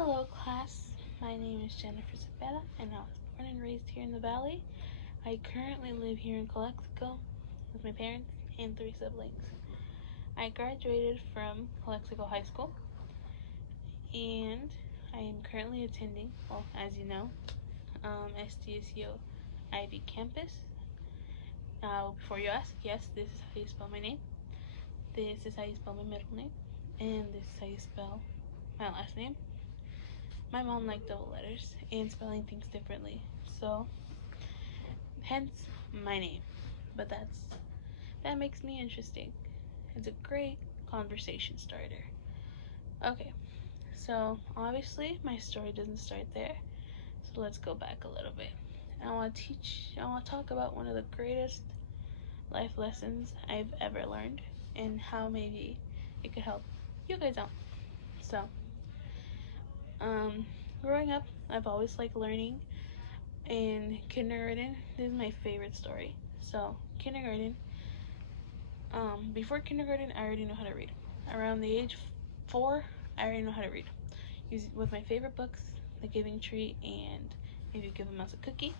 Hello class, my name is Jennifer Cepeda and I was born and raised here in the Valley. I currently live here in Calexico with my parents and 3 siblings. I graduated from Calexico High School and I am currently attending, well as you know, SDSU Ivy Campus. Before you ask, yes, this is how you spell my name, this is how you spell my middle name, and this is how you spell my last name. My mom liked double letters and spelling things differently, so hence my name. But that makes me interesting. It's a great conversation starter. Okay, so obviously my story doesn't start there. So let's go back a little bit. I want to talk about one of the greatest life lessons I've ever learned and how maybe it could help you guys out. So, growing up, I've always liked learning. In kindergarten, this is my favorite story. So, kindergarten, before kindergarten, I already know how to read. Around the age 4, I already know how to read. With my favorite books, The Giving Tree, and If You Give a Mouse a Cookie.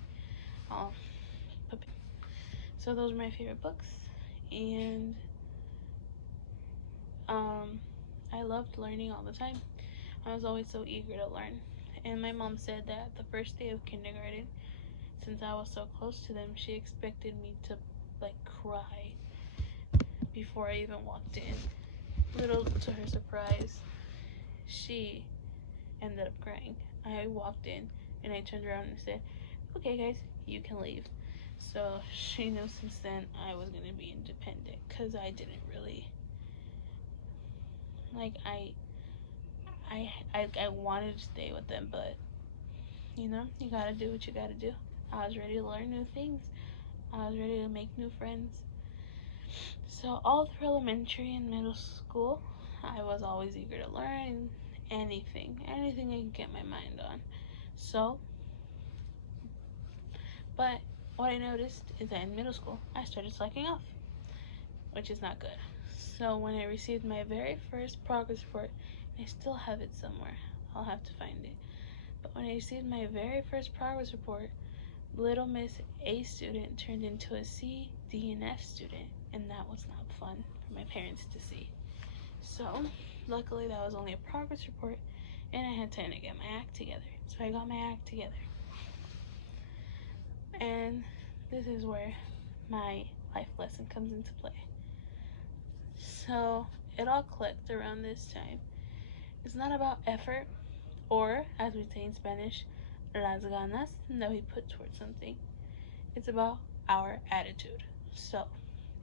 So those are my favorite books, and I loved learning all the time. I was always so eager to learn. And my mom said that the first day of kindergarten, since I was so close to them, she expected me to cry before I even walked in. Little to her surprise, she ended up crying. I walked in and I turned around and said, "Okay guys, you can leave." So she knew since then I was gonna be independent, because I didn't really I wanted to stay with them, but you gotta do what you gotta do. I was ready to learn new things. I was ready to make new friends. So all through elementary and middle school, I was always eager to learn anything I can get my mind on. So, but what I noticed is that in middle school, I started slacking off, which is not good. So when I received my very first progress report, I still have it somewhere. I'll have to find it. But when I received my very first progress report, Little Miss A student turned into a C, D, and F student, and that was not fun for my parents to see. So, luckily that was only a progress report, and I had time to get my act together. So I got my act together. And this is where my life lesson comes into play. So, it all clicked around this time. It's not about effort, or, as we say in Spanish, las ganas that we put towards something. It's about our attitude. So,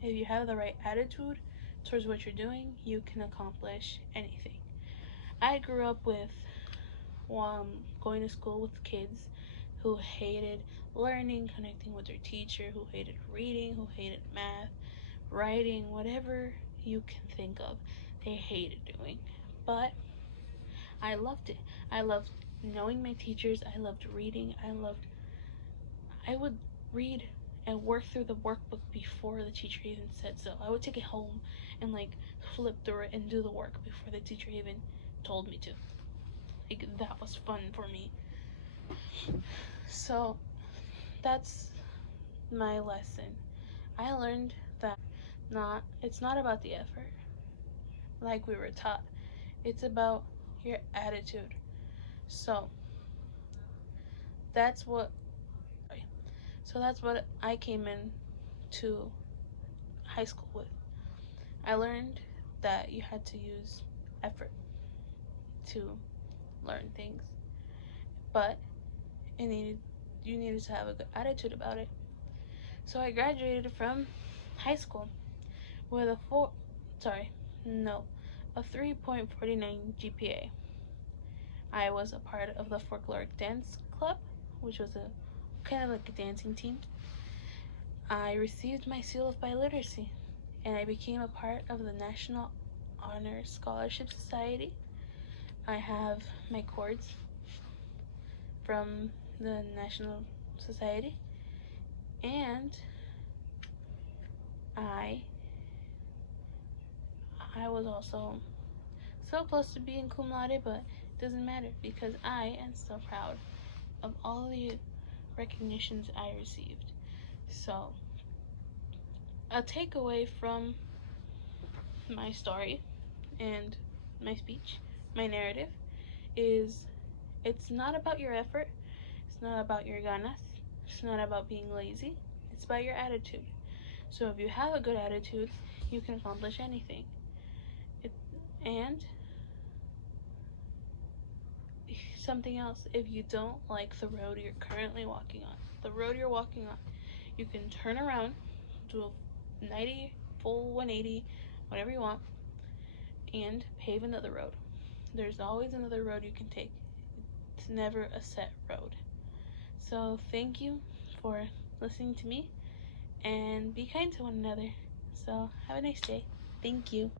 if you have the right attitude towards what you're doing, you can accomplish anything. I grew up with going to school with kids who hated learning, connecting with their teacher, who hated reading, who hated math, writing, whatever you can think of, they hated doing. But I loved it. I loved knowing my teachers. I loved reading. I would read and work through the workbook before the teacher even said so. I would take it home and flip through it and do the work before the teacher even told me to. That was fun for me. So that's my lesson. I learned that it's not about the effort like we were taught. It's about your attitude. So that's what I came in to high school with. I learned that you had to use effort to learn things, but you needed to have a good attitude about it. So I graduated from high school with a 3.49 GPA. I was a part of the folkloric dance club, which was a kind of like a dancing team. I received my seal of biliteracy, and I became a part of the National Honor Scholarship Society. I have my cords from the National Society, and I was also so close to being cum laude, but Doesn't matter, because I am so proud of all the recognitions I received. So, a takeaway from my story and my speech, my narrative, is it's not about your effort, it's not about your ganas, it's not about being lazy, it's about your attitude. So if you have a good attitude, you can accomplish anything. And something else, if you don't like the road you're currently walking on, you can turn around, do a 90, full 180, whatever you want, and pave another road. There's always another road you can take. It's never a set road. So thank you for listening to me, and be kind to one another. So have a nice day. Thank you.